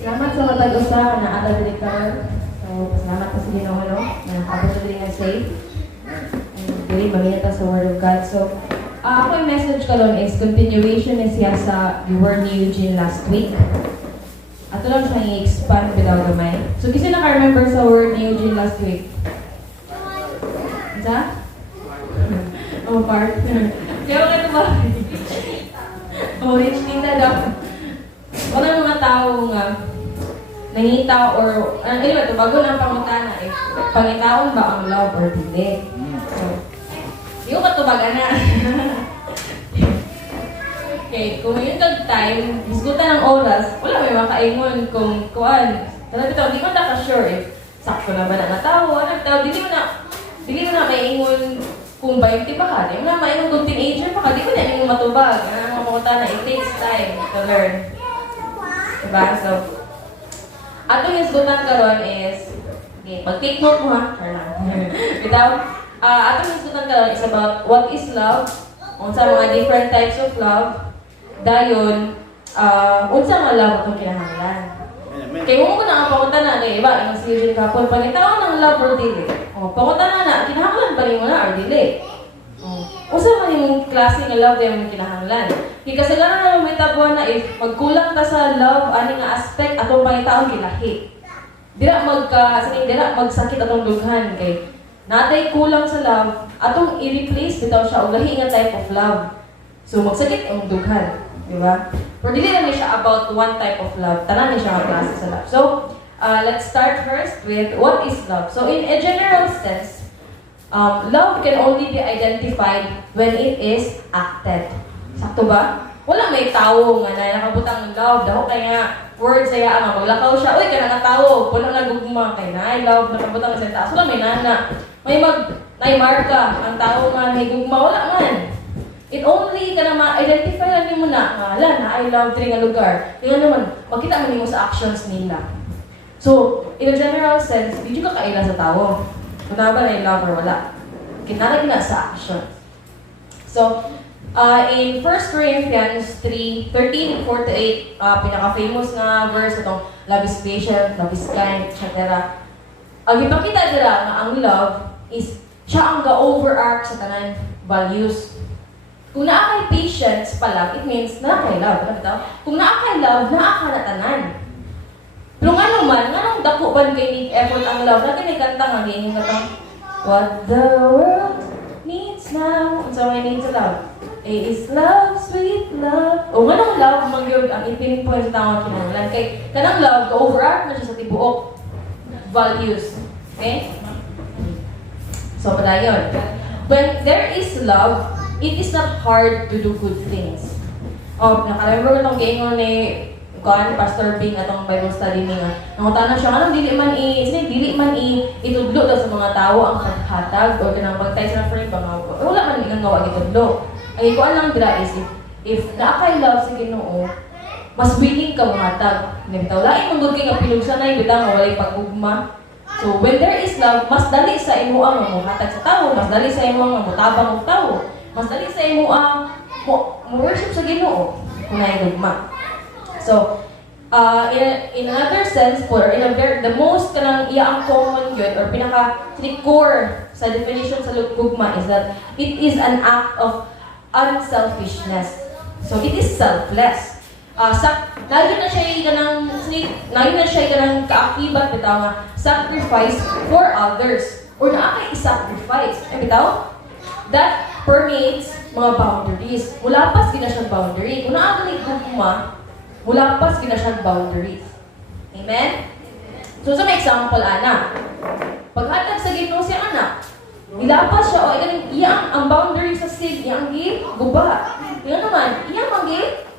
Salamat sa matag usa na ata director. So, salamat po sa Ginoo no, na nakabot diri nga safe. Dili maminata sa Word of God. So, ako yung message karon is continuation is siya sa the word ni Eugene last week. Ato lang siya i-expand without gamay. So, kasi naka-remember sa word ni Eugene last week? Isa? Oh, part. Kaya wala ito ba? Oh, rich tita daw. Wala mga tao nga nangita or ano ba ito, bago na ang pangutana eh. Pangitaon ba ang love or hindi? So, di ko katubagan na. Okay, kung yun tag time, diskutan ng oras, wala may makaingon kung kuan. Talaga ito, di ko na ka-sure if sakto na ba na tao, ano tao, di mo na maingon kung 20 pa ka, di mo na maingon kung teenager pa ka, di mo na yung matubag. Ang mga pangutana, it takes time to learn. Diba? So, atong isgutan karon is, okay, mag-take note mo ha, sure lang. Atong isgutan karon is about what is love, unsa mga different types of love, dayon, unsa nga love atong kinahanglan. Kaya mo ko na ang pangutan na, iba, yung si Eugene Capon, pagkitaon ng love or dili. O, pangutan na, kinahanglan pa rin mo na or dili. Unsa man yung klase nga love yung kinahanglan. Kaya kasagaran na may tabuan na if magkulang ka sa love, ani nga aspect, atong pangitaon kilahi. Dira magsakit atong dughan kay natay kulang sa love, atong i-replace bitaw siya og lahi nga type of love. So magsakit ang dughan, di ba? Pero dili lang siya about one type of love, tanan ni siya nga klase sa love. So, let's start first with what is love. So in a general sense, love can only be identified when it is acted. Sakto ba? Wala may tao nga na nakabutang love. Dahil kaya words saya nga maglakaw siya. Uy, kaya nga tao. Puno na gugma. Kaya na I love. Nakabutang sa tao. So lang may nana. May marka. Ang tao nga may gugma. Wala man. It only ka na ma-identify lang mo na. Wala na I love diri nga lugar. Tingnan naman. Makita mo sa actions nila. So, in a general sense, hindi ka kaila sa tao. Kung na ba na love or wala. Kinarag na sa action. So, in 1 Corinthians 3:13-48, pinaka-famous na verse itong love is patient, love is kind, etc. Ang ipakita nila na ang love is siya ang ga-overarch sa tanan values. Kung naa kay patience pala, it means naa kay love. Kung naa kay love, naa ka na tanan. Pero nga naman, nga nang dako ban kay need effort ang love, natin ikanta nga ganyan katang what the world needs now. So, I need to love. A is love, sweet love. O nga nang love, magyod ang ipinpoint sa tawag kinahanglan. Kay kanang love, go-overarch na siya sa tibuok values. Okay? So, padayon. When there is love, it is not hard to do good things. O, nakaremember ko itong gaingon ni Pastor Bing atong Bible study niya. Nangutan na siya, anong dili man itudlo daw sa mga tao ang paghatag o kanang pagtay sa friend mga wala man ilang gawa itudlo. Ay ko lang dira is if naakay love sa Ginoo, mas willing ka mahatag. Nibitaw lain mong gud kay nga pilog sanay bitang walay pagugma. So when there is love, mas dali sa imo ang mahatag sa tao, mas dali sa imo ang mutabang og tao, mas dali sa imo ang mo worship sa Ginoo kung naay gugma. So, in another sense, the most kanang iya ang common yun, or pinaka-core sa definition sa gugma is that it is an act of unselfishness. So, it is selfless. Lagi na siya kanang kaakibat bitaw nga sacrifice for others. Or naakay i-sacrifice. Bitaw? That permeates mga boundaries. Mula pas gina siyang boundary. Kung naakay gugma, mula pas ginasiyang boundaries. Amen? So, sa may example, ana. Paghatag sa Ginoo siya, ana. Nilapas siya, o iyang ang boundary sa sin, iyang guba. Yan naman, iyang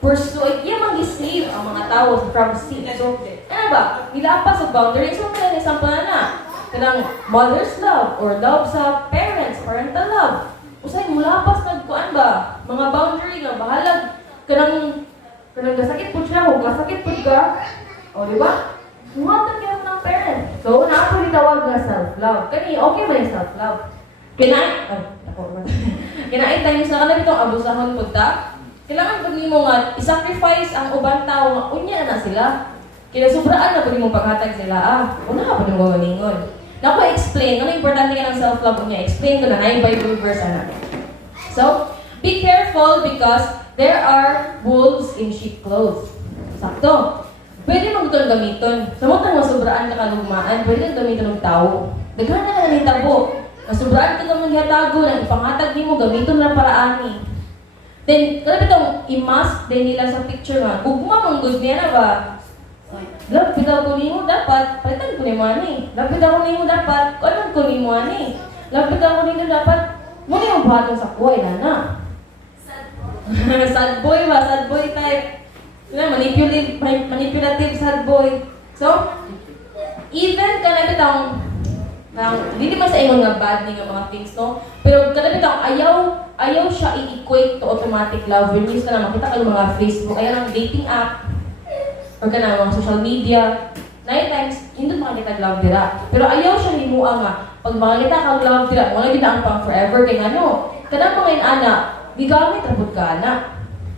pursue, iyang save ang mga tao from sin. So, ano ba? Nilapas sa boundary. So, may example, ana. Kanang mother's love, or love sa parents, parental love. Usay, mulapas nagkuan ba? Mga boundary nga, bahalag, kanang gasakit po siya, kung gasakit po ka, o diba? Humatag yan ng parent. So, naapag itawag na self-love. Kani, okay ba yung self-love? Kinain times na kanang itong abusahon po ta, kailangan pag mo nga, i-sacrifice ang ubang tao, unya na sila. Kaya sobraan na po mong paghatag sila, una ka po nung gawalingon. Na ko explain, ano importante ka ng self-love niya, explain ko na na yung Bible verse na. So, be careful because there are wolves in sheep clothes. Sakto. Pwede mo itong gamiton. Samutang masubraan ka kalugmaan, pwede kang gamiton ng tao. Daghan na ka na tabo. Masubraan ka kang magyatago, nang ipanghatag mo, gamiton na paraani. Then, kalap itong i-mask din nila sa picture nga. Gugma mong good niya na ba? Love, bitaw ko mo dapat, palitan ko ni Mani. Love, bitaw ko mo dapat, anong ko ni Mani. Love, bitaw ko dapat, muna yung batong sa kuway na. Sad boy ba? Sad boy type. Manipulative sad boy. So, even kanabit ang hindi man sa ingon nga bad ni nga mga things, no? Pero kanabit ang ayaw siya i-equate to automatic love. When you na makita kayo mga Facebook, ayaw ng dating app, or ka na mga social media, 9 times, hindi makakita love dira. Pero ayaw siya himuang nga, pag makakita kang love dira, mga kita ang pang forever, kaya ano, kanang mga inana, gigamit ang pagkana.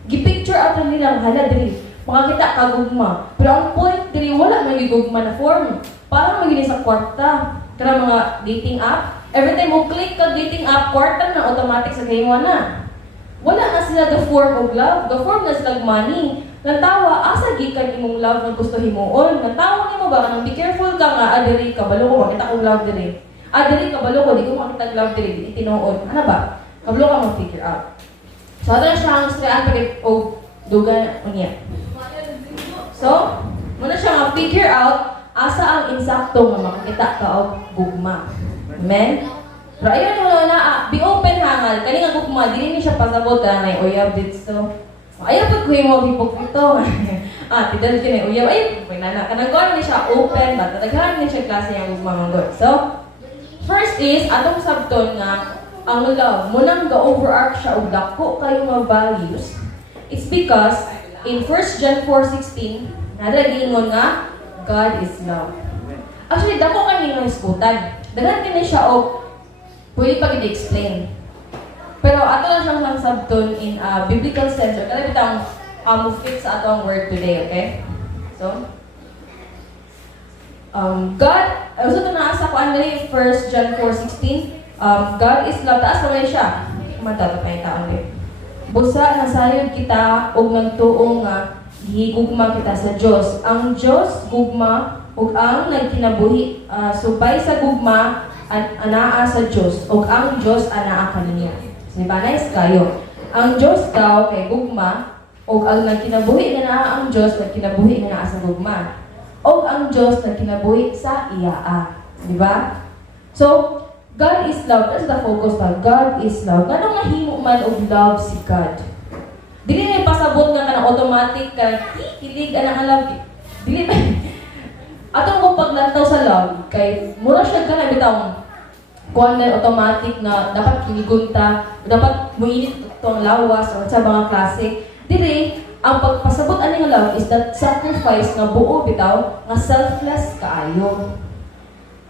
Gipicture out na nilang hala diri, makakita ka gugma. Pero ang point diri, wala may gugma na form. Parang magiging sa kwarta. Kanang mga dating app, every time mo click ka dating app, kwarta na automatic sa game na. Wala na sila the form of love, the form na sila money. Nantawa, asa gikan imong love nga gusto himuon. Nantawa nimo ba kanang be careful ka nga adiri kabalo ko makita kong love diri. Adiri kabalo ko di ko makita love diri, di tinuod. Ano ba? Kabalo ka mo figure out. So ato siya ang straight pagit o dugan unya. So, muna siya nga figure out asa ang insakto nga makita ka og gugma. Amen. Pero ayun mo na be open hangal kani nga gugma dili ni siya pasabot ka na uyab dito. Ayaw pag kuya mo hipokito. Tidal kini uyab ay pinana kanang kuan ni siya open ba daghan ni siya klase yang gugma. So, first is atong sabton nga ang love munang ga-overarch siya og dako kayo nga values. It's because in 1 John 4:16 nadagingon nga God is love. Actually dako kay nga iskutan. Daghan kini siya og pwede pa gid explain. Pero ato lang siyang sabton in a biblical sense. Kaya bitang fit sa atong word today, okay? So, God, also ito naasa ko ang 1 John 4:16, God is love. Taas naman siya. Kumanta ito pa yung taon din. Busa, nasayod kita og nagtuong nga gihigugma kita sa Diyos. Ang Diyos, gugma, ug ang nagkinabuhi, subay sa gugma, anaa sa Diyos, ug ang Diyos anaa kaniya. Diba? Nice kayo. Ang Diyos daw kay gugma, o ang nagkinabuhi nga naa ang Diyos, nagkinabuhi nga naa sa gugma. O ang Diyos nagkinabuhi sa iyaa. Diba? So, God is love. That's the focus na. God is love. Ganong mahimo man og love si God. Dili na pasabot nga ka na automatic ka, kilig, anang love. Dili ba? Atong mo paglantaw sa love, kay mura siya ka na bitawang kuan na automatic na dapat kinigunta, dapat muinit itong lawas o sa mga klase. Dire, ang pagpasabot aning love is that sacrifice nga buo bitaw, nga selfless kaayo.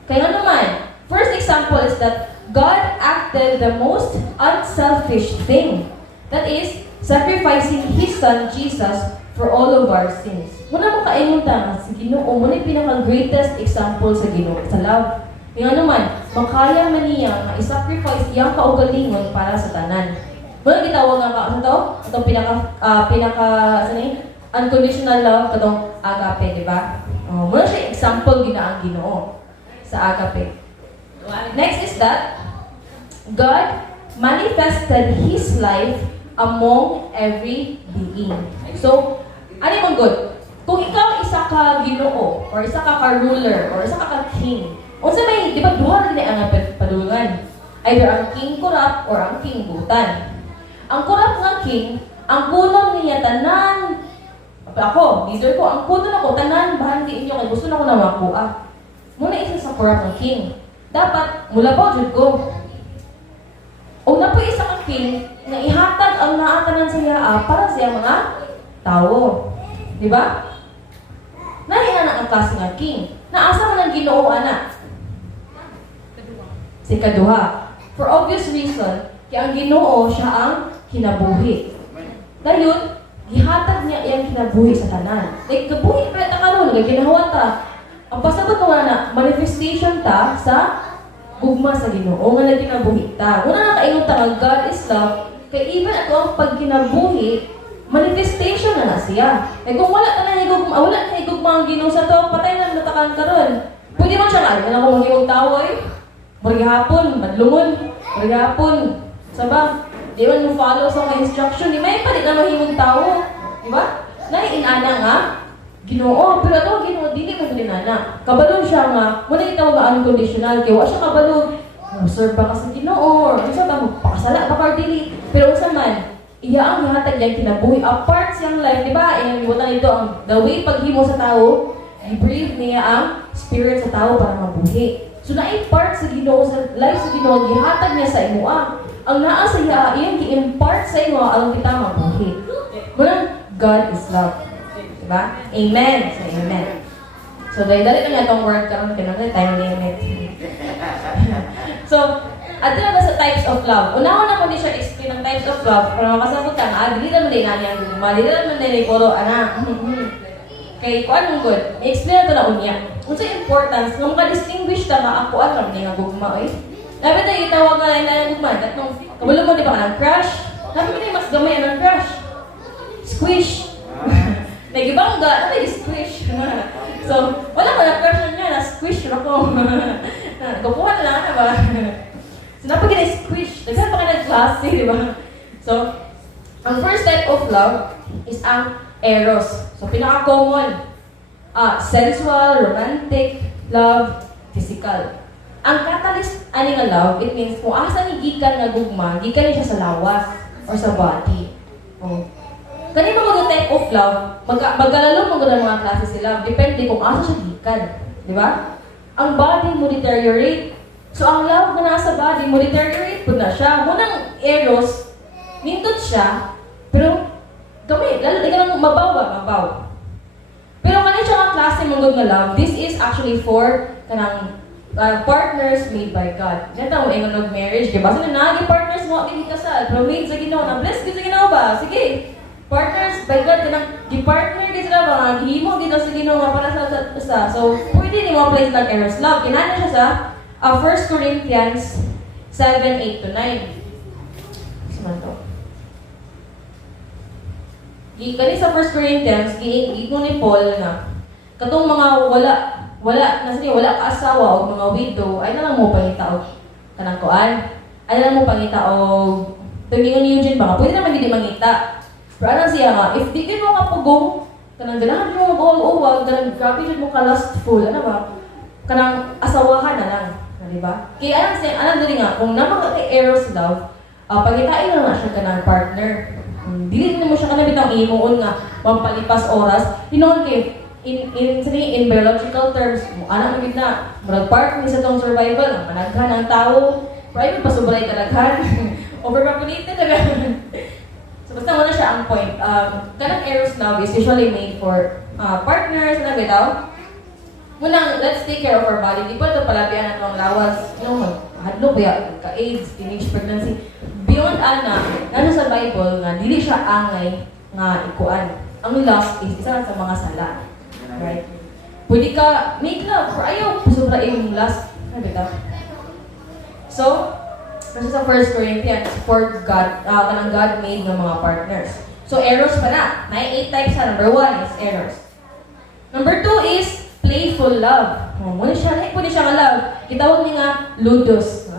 Kaya naman, first example is that God acted the most unselfish thing. That is, sacrificing His Son, Jesus, for all of our sins. Muna mo kaingon ta, si Ginoo, muna yung pinaka-greatest example sa Ginoo, sa love. Nga naman, makaya man niya nga i-sacrifice iyang kaugalingon para sa tanan. Muna gitawag nga ka, ito? Itong unconditional love, itong agape, di ba? Muna siya example gina ang Ginoo sa agape. Next is that, God manifested His life among every being. So, ano yung good? Kung ikaw isa ka Ginoo, or isa ka ruler, or isa ka king, unsa may, di ba, duha rin ang padulungan. Either ang king corrupt or ang king butan. Ang corrupt nga king, ang kunon niya tanan, ako, leader ko, ang kunon ako, tanan, bahagi inyo, kay gusto na ko na makuha. Muna isa sa corrupt ng king. Dapat, mula po, Jud ko. O na po isa ka king, na ihatag ang naatanan sa iya para sa mga tao. Di ba? Nahiya na ang klase nga king. Naasa man ang Ginoo ana? Si kaduha. For obvious reason, kaya ang Ginoo siya ang kinabuhi. Dayon, gihatag niya iyang kinabuhi sa tanan. Like, kabuhi pa ita karon, kay ginawa ta. Ang pasabot ko na manifestation ta sa gugma sa Ginoo nga nagkinabuhi ta. Una nakaingon ta nga God is love, kay even ato ang pagkinabuhi, manifestation na siya. Eh kung wala na higugma, wala na higugma ang Ginoo sa to, patay na natakan karon. Pwede man siya na ako magiging tao eh. Marigihapon, badlungon, marigihapon. Saba, di man mo follow sa mga instruction, di may pa di na mahimong tao. Di ba? Naiinana nga, Ginoo, pero ito Ginoo, dili mo dinana. Kabalo siya nga, muna itaw ba unconditional, kaya wa siya kabalo, serve ba ka sa Ginoo, or isa ba, magpakasala ba ka dili. Pero sa man, iya ang hatag niya kinabuhi, apart siyang life, di ba? Ibutan ito ang the way paghimo sa tao, i-breathe niya ang spirit sa tao para mabuhi. So na-impart sa Ginoo, sa life sa Ginoo, gihatag niya sa imo ang naa sa iya, iyang gi-impart sa imo ang kita mabuhi. Muna, God is love. Diba? Amen. So, amen. So, dahil na nga itong word karon kinunod, time limit. So, ato na ba sa types of love? Una-una na ko di siya explain ang types of love, para makasabot ka na, dili naman din nani ang gugma, dili naman din puro, kay kuan mong good, i-explain na ito na unya. Kung sa importance, nung ka-distinguish ka nga, ako alam niya nga gugma, eh. Dapat tayo itawag ka lang na gugma, at nung, kabalo mo di ba ka ng crush? Dapat tayo mas gamay ng crush. Squish. Nagibangga, may squish. So, wala ko na crush niya, na-squish ako. Kukuha na lang, ba? So, napag na-squish. Nagsan pa ka nag-classy, di ba? So, ang first type of love is ang eros. So, pinaka-common. Sensual, romantic, love, physical. Ang catalyst, ani nga love, it means kung asa ni gikan nga gugma, gikan niya siya sa lawas or sa body. Oh. Kani mga type of love, magkalalo mo ng mga klase sila, depende kung asa siya gikan. Di ba? Ang body mo deteriorate. So, ang love na nasa body mo deteriorate po na siya. Munang eros, nindot siya, pero gamay, lalo na mabaw. Pero kanina siya ang klase mong nga love, this is actually for kanang partners made by God. Ganito mo ng marriage, diba? So, naging partners mo, hindi kasal, pero made sa Ginoo, na-bless ka sa Ginoo ba? Sige, partners by God, kanang gi-partner ka sila ba? Gihimo dito sa Ginoo nga para sa isa. So, pwede ni mo place like eros love. Kinana siya sa 1 Corinthians 7:8-9. Saan to? Kani sa 1 Corinthians, giingon ni Paul na katong mga wala ka-asawa o mga widow, ay na lang mo pangita og kanang kuan. Ay na lang mo pangita og tumingon ni Eugene ba, pwede naman hindi mangita. Pero ano siya nga, if di mo nga pugong, kanang ganahan mo mag-uwag, kanang grabe mo ka-lustful, ano ba? Kanang asawahan na lang, di ba? Kaya ano din nga, kung naman ka kay eros love, pagitain na nga siya kanang partner. Dili mo siya kanang bitang imuon nga mampalipas oras. Hinoon kay in biological terms, anak mo na mag-part ni sa tong survival, ang panaghan ng tao, pero pa sobrang kadaghan, overpopulated na gano'n. So basta wala siya ang point. Kanang eros love is usually made for partners na bitaw. Munang, let's take care of our body. Di pa ito palabihan ng lawas, hadlo ba ka-AIDS, teenage pregnancy. Beyond ana, nasa sa Bible nga, dili siya angay nga ikuan. Ang lust is isa sa mga sala. Right? Pwede ka make love, pero ayaw, sobra yung lust. So, nasa sa 1 Corinthians, for God, kanang God made ng mga partners. So, eros pa na. May 8 types na. Number 1 is eros. Number 2 is playful love. Muna siya nga love. Kitawag niya nga ludus.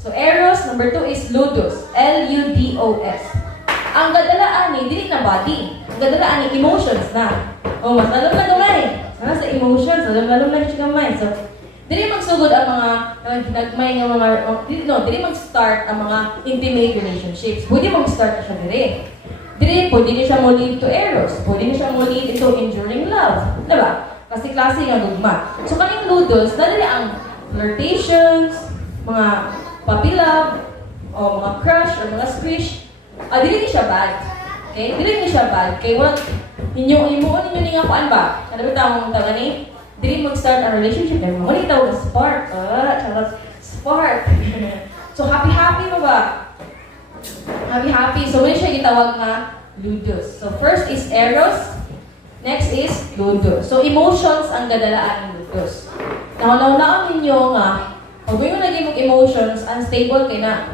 So, eros, number 2 is ludus. L-U-D-O-S. Ang gadalaan ni, dili na body. Ang gadalaan ni, emotions na. Mas lalong na gamay. Sa emotions, lalong na siya gamay. So, dili magsugod ang mga ginagmay ng mga, dili mag-start ang mga intimate relationships. Pwede mag-start na siya dili. Dili, pwede niya siya mo lead to eros. Pwede niya siya mo lead into enduring love. Diba? Kasi klase nga gugma. So, kaning ludus, nadali ang flirtations, mga puppy love, o mga crush, or mga squish. Dili niya siya bad. Okay? Dili niya siya bad. Kaya walang, himuon ninyo niya kuan ba? Ano ba tawag taga ni? Dili mag-start a relationship. Kaya mga tawag na spark. Charot. Spark. So, happy-happy mo ba? Happy-happy. So, may siya gitawag nga ludus. So, first is eros. Next is ludus. So, emotions ang gadalaan ng ludus. Nauna ninyo nga, pag mo naging mong emotions, unstable kay na.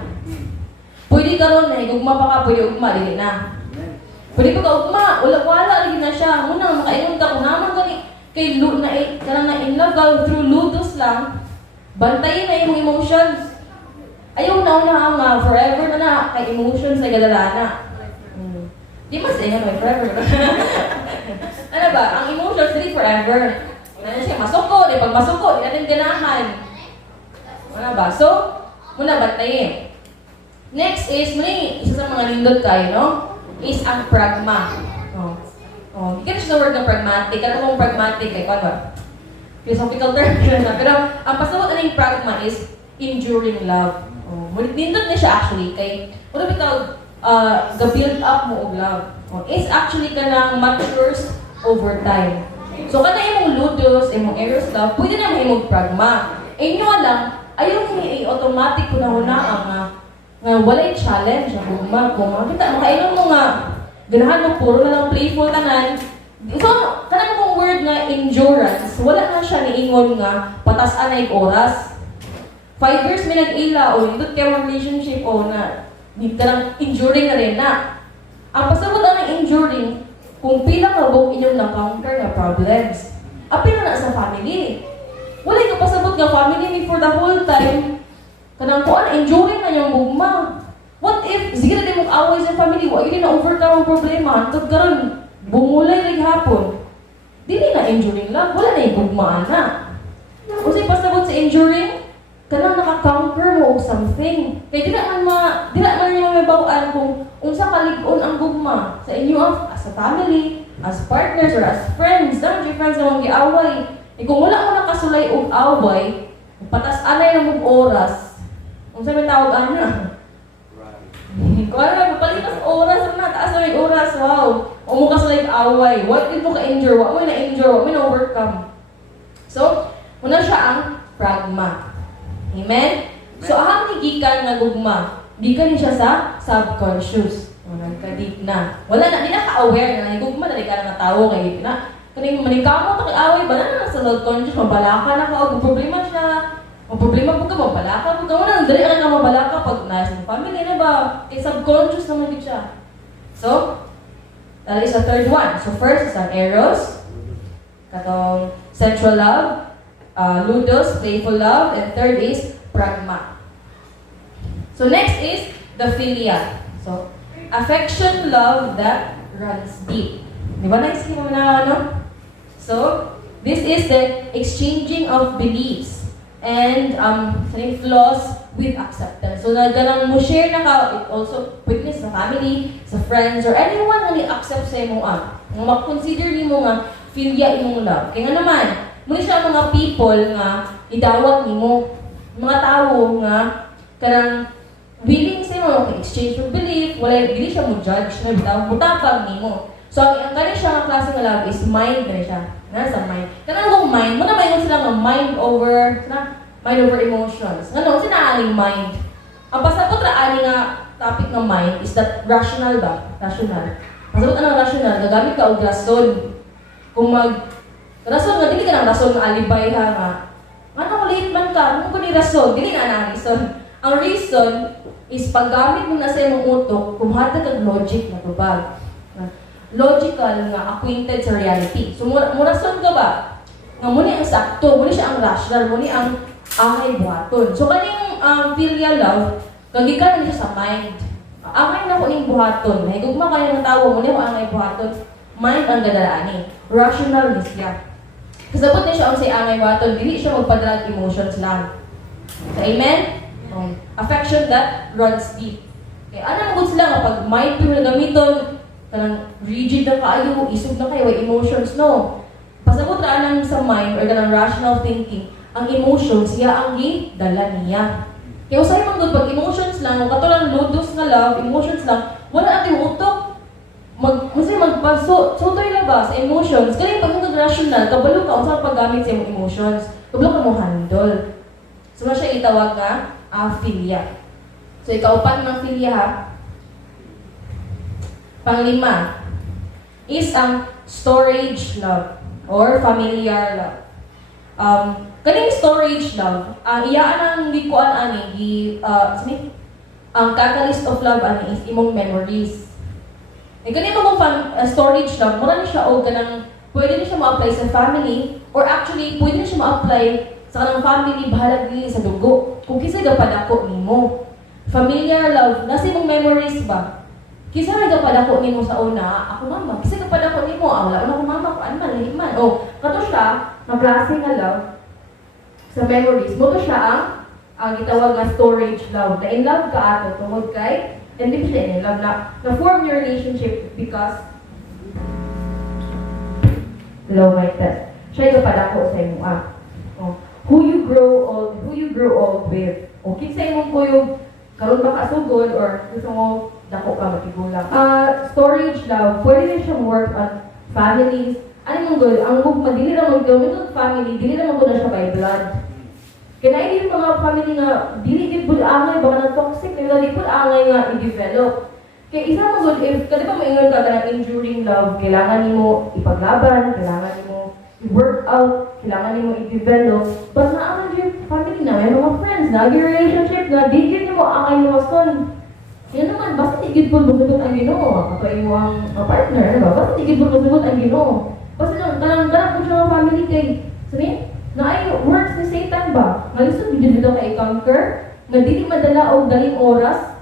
Pwede ka ron na, igugma pa ka, pwede ugma, dili na. Pwede pa ka ugma, wala lagi na siya. Muna, makainom ka, kung naman ka kay kanang na in love ka through ludus lang, bantayin na yung emotions. Ayaw na nga, forever na kay emotions na gadalana. Di mas may forever. Ano ba, ang emotions, hindi forever. Ano siya, masuko, di pag masuko, di natin ganahan. Ano ba, so, muna bantayin. Next is, muli, isa sa mga nindot kayo, no? Is ang pragma. Hindi ka sa word na pragmatic. Ano kung pragmatic? Like, ano ba? Philosophical term. Pero, ang pasabot na yung pragma is enduring love. Nindot na siya actually. Kay, ano bitaw, the-build up mo of love. It's actually ka nang matures over time. So, kada imong ludus, imong eros love, pwede na imong pragma. Inyo lang, ayaw automatic ko na nga walay challenge ang gugma ko. Makita, makainom mo nga, ganahan mo, puro na lang playful tanan. So, kanang mong word nga endurance, wala na siya niingon nga, patas-an na yung oras. 5 years may nag-ila, o hindi kayo relationship, o na, hindi ka lang enduring na rin na. Ang pasabot ng enduring, kung pila ka buong inyong na-counter na problems. Apil na sa family. Wala yung pasabot ng family me for the whole time. Kanang kuan, enduring na yung bugma. What if, sige na din mong away sa family, wala yun na-overcome ang problema, hantod ka rin, bumulay rin hapon. Dili na enduring lang, wala na yung bugmaan na. Kasi pasabot sa enduring, kanang naka-counter mo o something. Kaya di man niya may bawaan kung unsa kalig-on ang gugma sa inyo as a family, as partners, or as friends. Dahil yung friends na mong giaway. Kung wala mo nakasulay o away, patas-anay na mong oras, unsa may tawag ana? Kung ano may palitas oras na, taas na yung oras, wow. O mo kasulay away. What did mo ka-endure? What mo na-endure? What mo na-overcome? So, muna siya ang pragma. Amen? So, ahang higikan nga gugma, di ka rin siya sa subconscious. Walang ka-deep na. Wala na, di na ka-aware na gugma na di ka na tao kay deep na. Kaning manikamo ta kay away, bala na sa subconscious, mabalaka na ka, o problema siya. O problema po ka, mabalaka po ka. Wala, dali ka na mabalaka pag nasa family na ba? Kay subconscious naman din siya. So, that is the third one. So, first is ang eros, katong sensual love, ludus, playful love, and third is pragma. So next is the philia. So, affection, love that runs deep. Di ba naisip mo na ano? So, this is the exchanging of beliefs and flaws with acceptance. So, nagdanang mo share na ka, it also witness sa family, sa friends, or anyone na ni-accept sa imong mag-consider ni mo nga philia imong love. Kaya nga naman, muna siya mga people nga idawat nimo, mga tao nga kanang willing sa imo exchange of belief, wala dili siya mo judge na bitaw mutapang nimo. So ang kani siya nga klase nga love is mind na siya. Nasa mind. Kanang kung mind, muna mayon sila nga mind over emotions. Ngano sinaaling mind. Ang pasabot ra ani nga topic ng mind is that rational ba? Rational. Pasabot anong rational, gagamit ka og rason. Kung rason nga, dili ka ng rason nga alibay ha nga. Ano, late man ka, kung ni rason, dili na ang reason. Ang reason is paggamit mo na sa imong utok, kumhata kag logic na tubag. Logical nga, acquainted sa reality. So, rason ka ba? Nga muna ang sakto, muna siya ang rational, muna ang angay buhaton. So, kaning philia love, kagikan na siya sa mind. Angay na ko ning buhaton. Higugma kayo ng tao, muna ko angay buhaton. Mind ang gadalaani. Rational ni siya. Kasabot na siya ang say angay buhaton, dili siya magpadala emotions lang. So, amen? Affection that runs deep. Okay, ano mo sila nga pag mind po na gamiton, kanang rigid na kayo, isog na kayo, emotions, no. Pasabot ra nang sa mind or kanang rational thinking, ang emotions, siya ang gidala niya. Kaya usay man gud pag emotions lang, kung katulang ludus nga love, emotions lang, wala natin utok. Magpasutoy labas sa emotions. Kaya pag nag rational, kabalo ka, unsa paggamit sa imong emotions, kabalo ka mo handle. So, na siya itawag nga, philia. So, ikaupan ng philia ha. Panglima is ang storage love or familiar love. Kaning storage love, ang iyaan ang likuan ani ang catalyst of love ani is imong memories. Kani mo storage love, mura ni siya og kanang pwede ni siya ma-apply sa family or actually pwede ni siya ma-apply sa kanang family bahala dili sa dugo. Kung kisa gapadako nimo. Familiar love, nasa imong memories ba? Kisa ra gapadako nimo sa una, ako mama, kisa gapadako nimo, wala na ko mama ko ano man lahi man. Kato siya na klase nga love sa memories. Mo to siya ang gitawag nga storage love. Na in love ka ato tungod kay and di siya in love na-form your relationship because love like that. Siya gapadako sa imo who you grow old with. O kinsa imong kuyog karon ba kasugod or gusto mo dako ka matigulang. Storage love, pwede rin siya work on families. Ano mong good? Ang mugma, dili lang mag-gamit ng family, dili lang mag na siya by blood. Kaya hindi mga family nga, dili din po angay, baka na toxic, dili po angay nga i-develop. Kaya isa mo good, if kasi pa maingon ka na enduring love, kailangan mo ipaglaban, kailangan mo i-work out, kailangan mo i-develop. But naamang yung family na, may mga friends na, yung relationship na, digit mo angay mo son. Yan naman, basta tigid po masagot ang Ginoo. Kapag mo ang partner, ano ba? Basta tigid po masagot ang Ginoo. Basta ganap po siya ng family kay, sabi, na ay works ni Satan ba? Ngalisod, hindi dito kay conquer, nga dili madala o daling oras.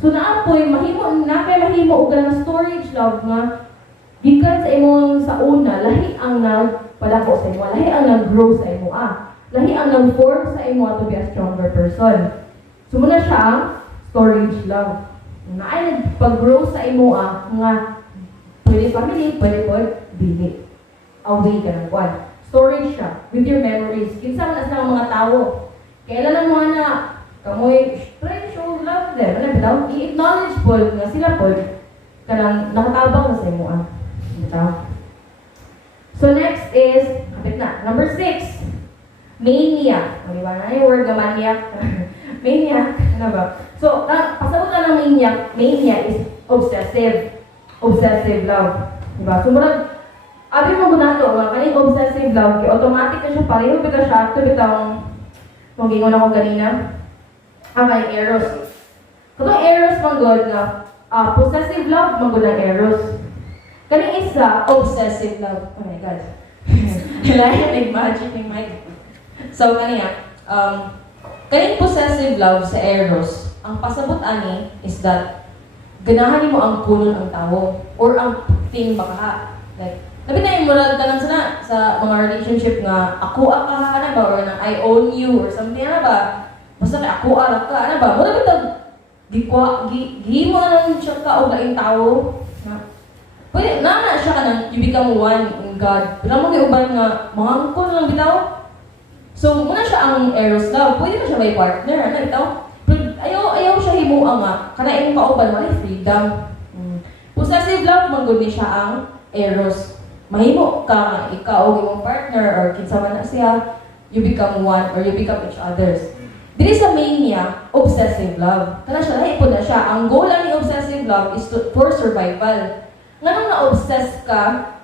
So naapoy, mahimo o ganang storage love nga, gikan sa imo sa una, lahi ang nagpadako sa imo, lahi ang nag-grow sa imo, lahi ang nag-form sa imo to be a stronger person. So muna siya ang storage love. Na ay nagpag-grow sa imo nga pwede family, pwede po dili. Away ka ng kwan. Storage siya with your memories. Kinsa man sa mga tao. Kailan lang mga na kamoy try show love them. Ano bitaw? I-acknowledge po nga sila po kanang nakatabang na sa imo bitaw. So next is kapit na. Number 6. Mania. Di ba na yung word na maniac? Maniac. Ano ba? So, pasabot na ng mania is obsessive. Obsessive love. Diba? So, murag, abi mo muna ito, kaning obsessive love, kaya automatic na siya, pareho ba siya, ito bitang, kung gingon ako ganina, kaning eros. Katong eros man god na, possessive love, man god ng eros. Kaning isa, obsessive love. Oh my God. Kailangan magic ng mic. So, kaniya, kaning possessive love sa eros, ang pasabot ani is that ganahan mo ang kulon ang tao or ang thing baka. Like, labi na yung moral tanan sana sa mga relationship nga ako ka na ba or na I own you or something na ba. Basta kay ako ka na ba. Mura bitag gihimo na lang siya ka o laing tao. Pwede na siya ka nang you become one in God. Pero mo giuban nga mangangkol lang bitaw. So muna siya ang eros love. Pwede ba siya may partner? Ano bitaw? Ayaw siya himuang nga. Kana imong pauban mo ay freedom. Possessive love, manggod ni siya ang eros. Mahimo ka nga, ikaw o imong partner or kinsa man na siya, you become one or you become each others. Dili sa mania, obsessive love. Kana siya, lahi po na siya. Ang goal ni obsessive love is for survival. Nga nung na-obsess ka,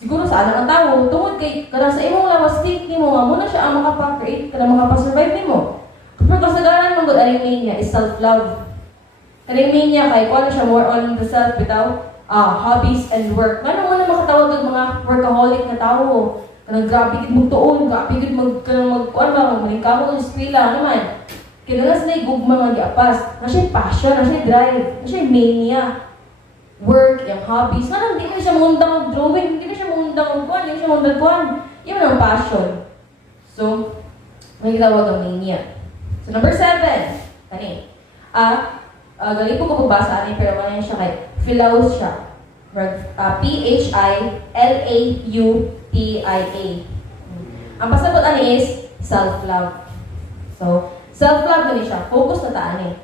siguro sa anang tao, tungod kay kana sa imong lawas state nimo, nga muna siya ang makapa-create, kana makapa-survive nimo. Pero kasagaran mong good mania is self-love. Kaning mania kay kuha siya more on the self bitaw hobbies and work. Ngano mo na makatawag ng mga workaholic na tao. Kanang grabe gid mo tuon, grabe gid magkuan ba maningkamot sa eskwela naman. Kinalas na gugma nga giapas. Na siya passion, na siya drive, na siya mania. Work, yung hobbies. Ngano hindi mo siya mundang drawing, hindi mo siya mundang kuan, hindi siya mundang kuan. Yun ang passion. So, may tawag ang mania. So, number 7, kani. Galing po ko pagbasa ani pero kanya siya kay Philaustia. P-H-I-L-A-U-T-I-A. Ang pasabot ani is self-love. So, self-love gani siya. Focus na taan eh.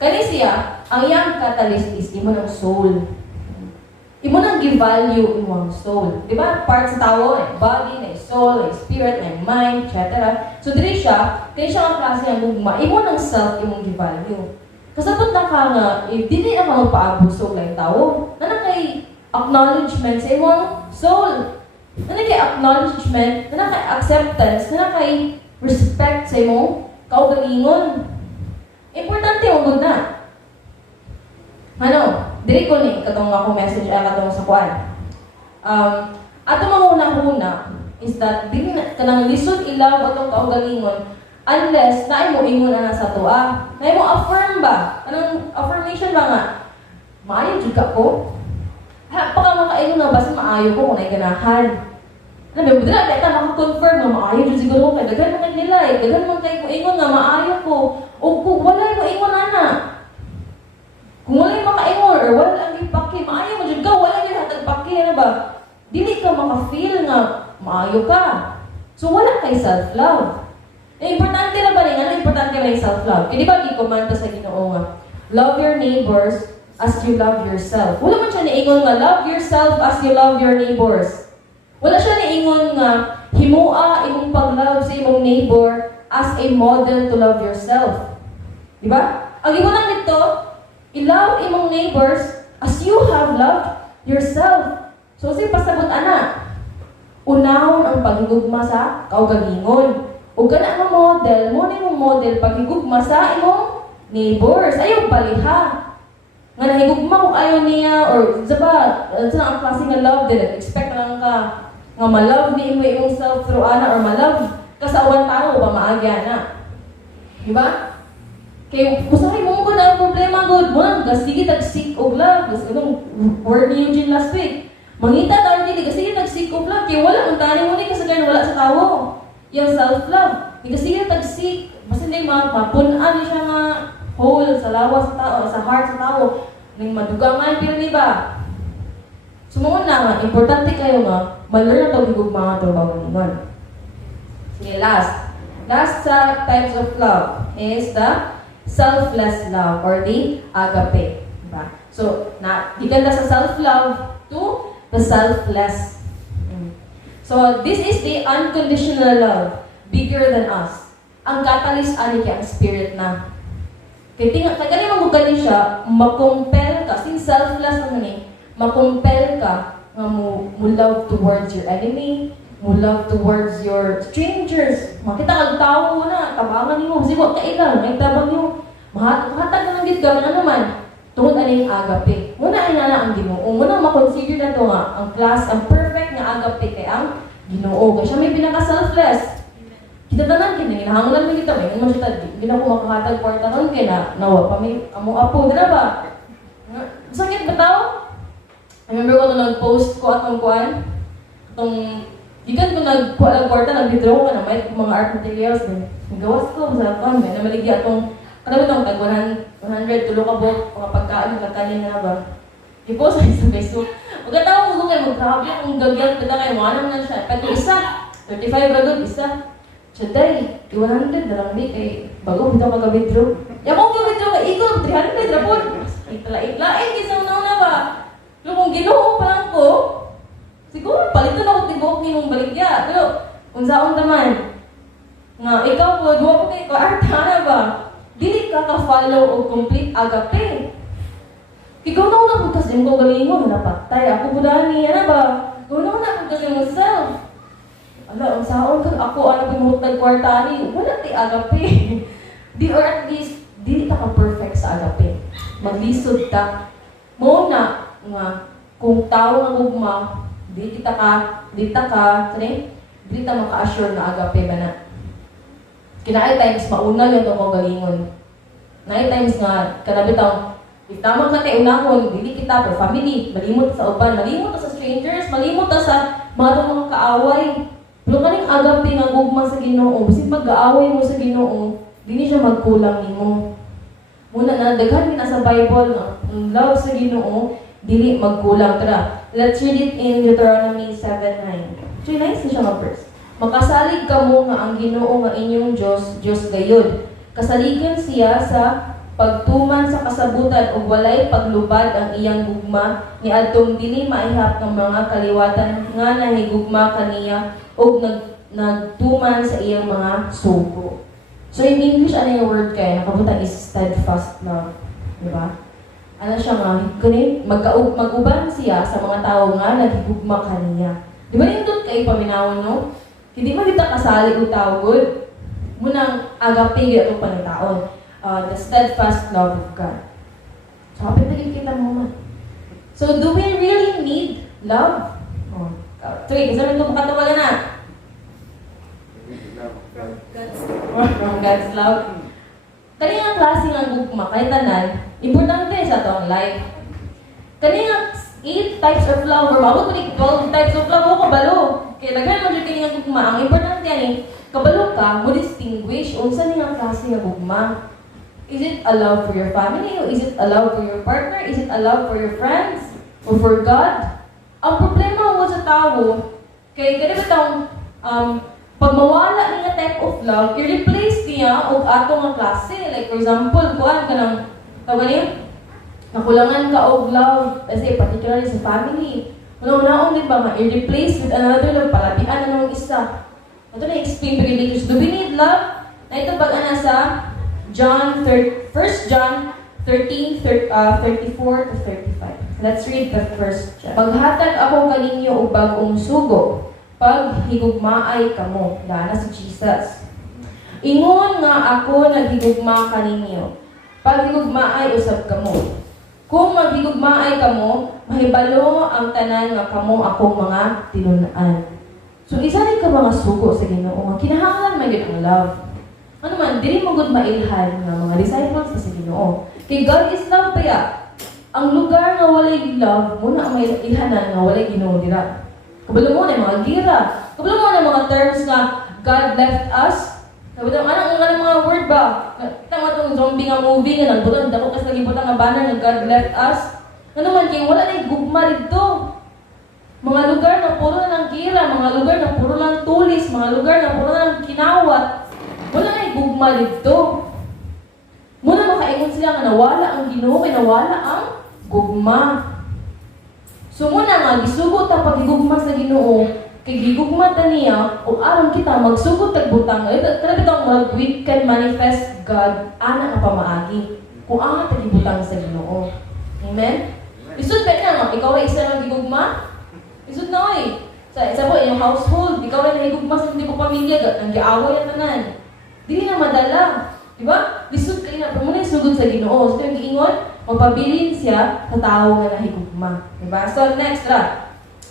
Kani siya, ang iyang catalyst is imo ng soul. Imo nang give-value imong soul. Di ba? Part sa tao, body, soul, spirit, mind, etc. So, dili siya, kaya siya ang klase ng gugma. Imo ng self, imong give-value. Kasabot na ka nga, dili na ka magpaabot sa ulay tao. Na kay acknowledgement sa imong soul. Na kay acknowledgement, na kay acceptance, na kay respect sa imong kaugalingon. Importante ang good na. Ano, diri ko ni katong ako message katong sa kuan. Ato manguna-una is that dili na kanang lisod ilaw atong kaugalingon unless na mo ingon na sa tuwa. Na mo affirm ba? Anong affirmation ba nga? Maayo jud ka ko. Ha, pagka makaingon na basta maayo ko kung ay ganahan. Alam mo, dila ka maka-confirm na maayo jud siguro kay daghan man nila eh. Daghan man kay ko ingon nga maayo ko. O kung wala mo ingon ana. Kung wala makaingon or wala ang ipaki, maayo mo jud ka, wala gyud hatag paki ano ba? Dili ka maka-feel nga maayo ka. So wala kay self-love. Importante na ba rin? Ano importante ba yung self-love? Di ba di-command sa Ginoo nga, love your neighbors as you love yourself. Wala man siya niingon nga, love yourself as you love your neighbors. Wala siya niingon nga, himua imong pag-love sa imong neighbor as a model to love yourself. Di ba? Ang ibunan nito, i-love imong neighbors as you have loved yourself. So, kasi pasabot ana, unahon ang paghigugma sa kaugalingon. O gana nga model, mo na yung model paghigugma sa imong neighbors. Ayaw baliha. Nga nahigugma kung ayaw niya, or saba, saan ang klase nga love din. Expect lang ka nga malove ni imo imong self through ana, or malove ka sa awan tao ba maagya na. Diba? Kaya usahay mo ko na ang problema good. Muna, sige tag-seek of love. Anong word ni Eugene last week? Mangita tayo dili, sige tag-seek of love. Kaya wala, kung tani mo ni kasagayan wala sa tao. Yung self-love. Kasi sige tag-seek. Basta hindi mapunan siya nga hole sa lawas sa tao, sa heart sa tao. Nang madugangan, pero di ba? Sumunod na nga, importante kayo nga, malur na pag-higog mga trabaho. Sige, last. Last sa types of love is the selfless love or the agape. Diba? So, giganda sa self-love to the selfless. So, this is the unconditional love, bigger than us. Ang catalyst ani kaya ang spirit na. Kaya kani magugali siya, makompel ka, since selfless naman eh, makompel ka nga mo love towards your enemy, mo love towards your strangers. Makita kag tao na, tabangan niyo, kasi wag ka ilang, may tabang niyo. Mahatag na lang gid ka, ano naman, tungod ani agape. Muna ay nana ang Ginoo. Muna ma-consider na to nga ang class, ang perfect nga agape kay ang Ginoo. Kaya siya may pinaka-selfless. Kita tanan kini hinahangunan mo kita may mo siya di na ko makahatag kwarta ron kay na nawa pa may amo apo dira ba? Sakit ba tao? I remember ko nung nag-post ko atong kuan. Atong gikan ko nagkuha kwarta nag-withdraw ko na may mga art materials din. Gawas ko sa kuan na maligi atong kada mo tag 100 tulo ka buok mga pagkain kakanin na ba. I-post ay sa Facebook. Ug tawo mo kay magkahabi kung gagyan kita kay mo anam na siya. Pati isa 35 ra gud isa. Saday, 200 na lang di kay bago bitaw mag-withdraw. Ya mo mag-withdraw kay ikaw 300 ra po. Itla-itlain kisa una ba? Pero kung Ginoo pa lang ko, siguro paliton ako tibok ni mong baligya. Pero unsaon naman nga ikaw po duwa ko kay art na ba? Dili ka ka-follow og complete agape. Ikaw na po kasi yung kagalingon, napatay ako po dani, ano ba? Ikaw na po kasi yung self. Ala, ang saon kag ako, ano pinunod ng kwartani, wala ti agape. Di or at least, di ta ka perfect sa agape. Maglisod ta. Muna, nga, kung tao nga gugma, di ta maka-assure na agape ba na. Kinaay times, mauna yun itong kagalingon. Naay times nga, kanabitang, if tamang ka tayo unahon, dili kita per family, malimot sa uban, malimot sa strangers, malimot sa mga kaaway. Pero kaning agape nga gugma sa Ginoo, bisin pag-aaway mo sa Ginoo, dili siya magkulang nimo. Muna na daghan na sa Bible nga love sa Ginoo, dili magkulang. Tara, let's read it in Deuteronomy 7:9. Actually, nice na siya nga verse. Makasalig kamo nga ang Ginoo nga inyong Dios gayud. Kasaligan siya sa pagtuman sa kasabutan ug walay paglubad ang iyang gugma ni adtong dili maihap ng mga kaliwatan nga nahigugma kaniya ug nagtuman sa iyang mga sugo. So in English ano yung word kay nakabutang is steadfast love, di ba? ano siya nga, kunin, mag-uban siya sa mga tao nga naghigugma kaniya. Di ba nindot kay paminawon, no? Hindi man kita kasali o tawod. Munang agape ito panitaon. The steadfast love of God. So, kapit na kita mo man. So, do we really need love? Oh, wait, isa rin ito makatawagan na. From God's love. Kanina klase ng gugma, kahit tanan, importante sa itong life. Kanina 8 types of love, or mabot ko ni 12 types of love, o kabalo. Kaya lagyan mo dyan kanina gugma, ang importante yan eh, kabalo ka, mo distinguish, unsa niya klase ng gugma. Is it a love for your family? Or is it a love for your partner? Is it a love for your friends? Or for God? Ang problema mo sa tao, kaya ganito itong pag mawala niya type of love, i-replace niya o ato nga klase. Like for example, kuhaan ka ng, tawag niya, nakulangan ka of love, kasi particularly sa family. Una-unaon din ba, i-replace with another love, palabian na ng isa. Ito na-explain pag-relations. Do we need love? Na ito pag-ana sa 1 John 13, 34 to 35. Let's read the first John. Paghatag ako kaninyo og bagong sugo, pag higugmaay kamo, dana si Jesus. Ingon nga ako naghigugma kaninyo, pag higugmaay usab kamo. Kung maghigugmaay kamo, mahibalo ang tanan nga kamo akong mga tinunan. So isa rin ka mga sugo sa Ginoo, kinahanglan man gyud ang love. Ano man, dili mo gud mailhan nga mga disciples sa Ginoo. Kay God is love kaya. Ang lugar nga walay love, muna ang may ilhanan nga walay Ginoo dira. Kabalo mo na mga gira. Kabalo mo na mga terms nga God left us. Kabalo mo anong mga word ba? Tama itong zombie nga movie nga nagbutan. Dako kas nagibutan nga banner nga God left us. Ano man, kaya wala na gugma dito. Mga lugar na puro na ng gira, mga lugar na puro ng tulis, mga lugar na puro na ng kinawat. Wala na gugma dito. Muna makaingon sila nga nawala ang Ginoo, kaya nawala ang gugma. So muna nga, gisugot ta pag-gugma sa Ginoo, kay gigugma ta niya, o aron kita magsugot tagbutang. Kada bitong we can manifest God, ana nga pamaagi. Kung ana tagibutang sa Ginoo. Amen? Isud ba na nga, ikaw ay isa ng gigugma? Isud na oy. Sa po, yung household, ikaw ay nahigugma sa hindi ko pamilya, ang giaway at tanan. Dili na madala. Diba? Lisod kayo na, muna yung sugod sa Ginoo. So yung giingon, mapabilin siya sa tao nga nahigugma. Diba? So next,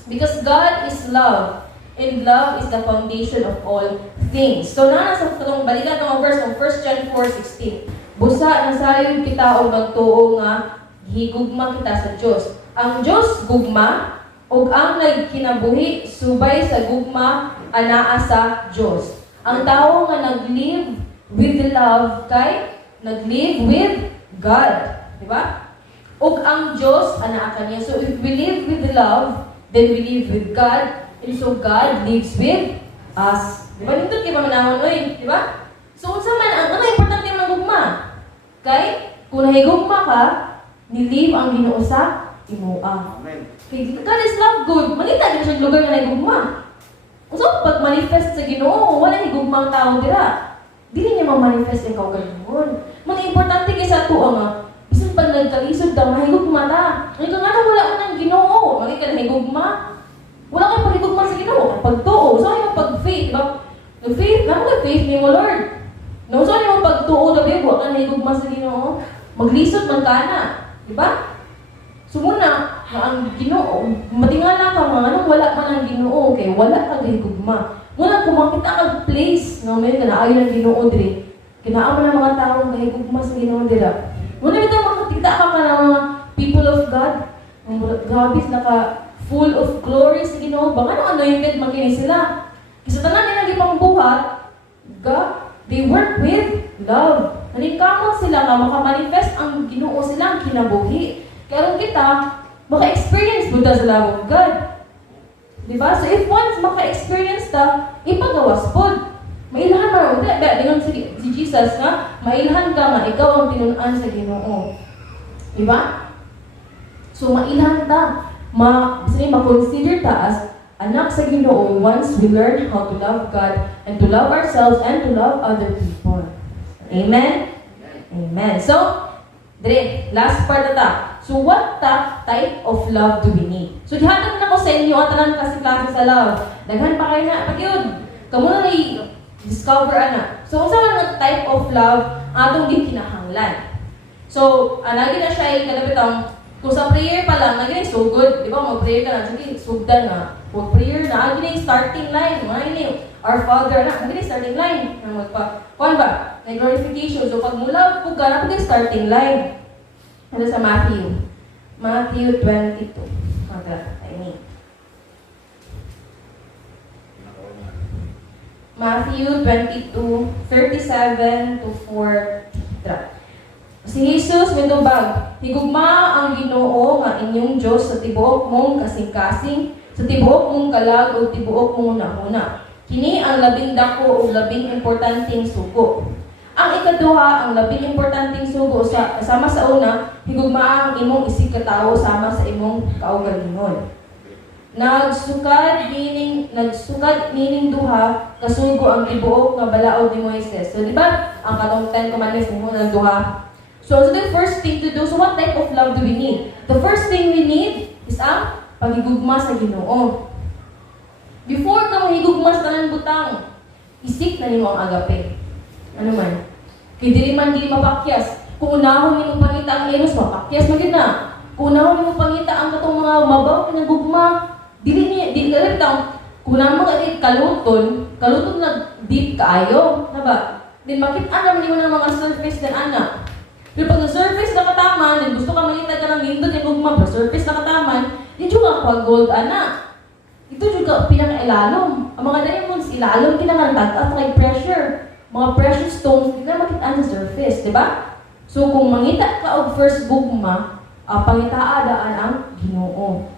because God is love, and love is the foundation of all things. So nasa itong balikan itong verse ng 1 John 4:16. Busa na sayod kita o magtuo nga higugma kita sa Diyos. Ang Diyos gugma, o ang nagkinabuhi subay sa gugma anaa sa Diyos. Ang tao nga nag-live with love kay nag-live with God. Diba? O ang Diyos, anaa ka niya. So if we live with love, then we live with God, and so God lives with us. Diba? Nito kayo manahon, oy. Diba? So unsa man, ang importante ang gugma. Kay, kung nahigugma ka, nilive ang Ginoo sa imua. Kay God is love good. Manita din siya lugar nga nahigugma. So pag-manifest sa Ginoo, wala higugma ang tao dira. Dili niya ma-manifest ikaw ganoon. Mga importante kay sa tuwa nga, bisan pag nagkalisod ka, mahigugma ta. Ito nga na wala ka ng Ginoo. Mali ka nahigugma. Wala kang paghigugma sa Ginoo. Pagtuo. So yung pag-faith, diba? Nag-faith, gano'n ka faith ni mo, Lord. No, so yung pagtuo na bigo, wala ka nahigugma sa Ginoo. Maglisod man ka na. Diba? So muna, ang Ginoo, matingala ka mga anong wala ka ng Ginoo, kay wala ka nahigugma. Muna, kung makita kang place, no, may kanaayon ng Ginoo diri, kinaaman ng mga taong nahigugma sa Ginoo dira. Muna, ito makakita ka ng mga people of God, grabe naka full of glory sa Ginoo. Baka ano anointed magkini sila. Kasi tanan nila gipang buhat, God, they work with love. Nanikamot sila nga makamanifest ang Ginoo sila ang kinabuhi. Kaya kita, maka-experience buta sa love of God. Diba? So if once maka-experience ta, ipagawas pod. Mailhan mo. Dengan si Jesus nga, mailhan ka nga, ikaw ang tinunan sa Ginoo. Diba? So mailhan ta. Ma-consider ta as anak sa Ginoo once we learn how to love God and to love ourselves and to love other people. Amen? Amen. So, dire, last part na ta. So what type of love do we need? So dihatag na ko sa inyo at tanan kasi klase sa love. Daghan pa kayo na pagyud. Kamo na discover ana. So unsa man nga type of love atong gikinahanglan. So anagi na siya kadapitang kung sa prayer pa lang naging so good, di ba? Mag-prayer ka lang, sige, sugdan na. Huwag prayer na, naging starting line, mga Our Father na, naging starting line. Kuan ba? May glorification. So pag mula po ka, naging starting line. Ano sa Matthew? Matthew 22. Matthew 22, 37 to 4. Si Jesus mitubag, higugma ang Ginoo nga inyong Dios sa tibuok mong kasing-kasing, sa tibuok mong kalag o tibuok mong una-una. Kini ang labing dako o labing importanteng sugo. Ang ikaduha, ang labing importanteng sugo kasama sa una, higugma ang imong isig katawo sama sa imong kaugalingon. Nagsukad meaning duha kasugo ang tibuok nga balaod ni Moises. So di ba? Ang katong 10 commandments mo ng duha. So the first thing to do, so what type of love do we need? The first thing we need is ang pagigugma sa Ginoo. Before ka mahigugma sa tanan butang, isik na nimo ang agape. Ano man? Kay dili man dili mapakyas. Kung unahon nimo pangita ang eros, mapakyas man gid na. Kung unahon nimo pangita ang katong mga mabaw nga gugma, dili taw. Kung namo ka kaluton na deep kaayo, na ba? Din makita naman nimo ng mga surface na ana. Pero pag na-surface na kataman, then gusto ka makita ka ng lindot yung gugma, pag surface na kataman, di juga ka gold, ana. Ito juga pinaka-ilalom. Ang mga diamonds, ilalom, kinakantag at like pressure. Mga precious stones, hindi na makita sa surface, di ba? So kung mangita ka og first gugma, pangitaadaan ang Ginoo.